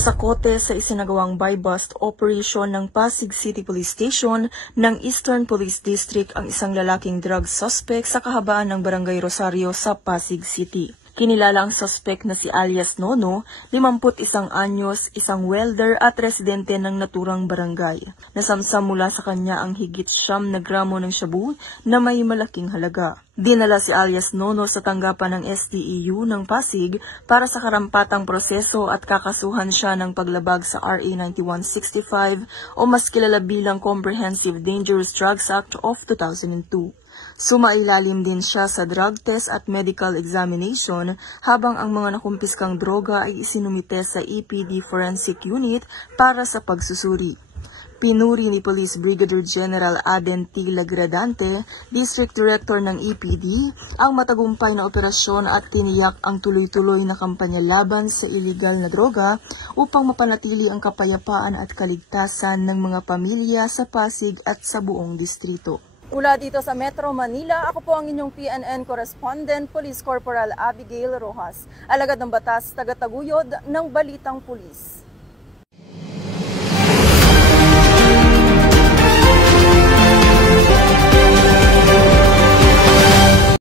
Nasakote sa isinagawang buy-bust operation ng Pasig City Police Station ng Eastern Police District ang isang lalaking drug suspect sa kahabaan ng Barangay Rosario sa Pasig City. Kinilala ang suspect na si alias Nono, 51 anyos, isang welder at residente ng naturang barangay. Nasamsam mula sa kanya ang higit 9 na gramo ng shabu na may malaking halaga. Dinala si alias Nono sa tanggapan ng STEU ng Pasig para sa karampatang proseso at kakasuhan siya ng paglabag sa RA 9165 o mas kilala bilang Comprehensive Dangerous Drugs Act of 2002. Sumailalim din siya sa drug test at medical examination habang ang mga nakumpiskang droga ay isinumite sa EPD Forensic Unit para sa pagsusuri. Pinuri ni Police Brigadier General Aden T. Lagradante, District Director ng EPD, ang matagumpay na operasyon at tiniyak ang tuloy-tuloy na kampanya laban sa iligal na droga upang mapanatili ang kapayapaan at kaligtasan ng mga pamilya sa Pasig at sa buong distrito. Mula dito sa Metro Manila, ako po ang inyong PNN Correspondent, Police Corporal Abigail Rojas, alagad ng batas, taga-taguyod ng Balitang Pulis.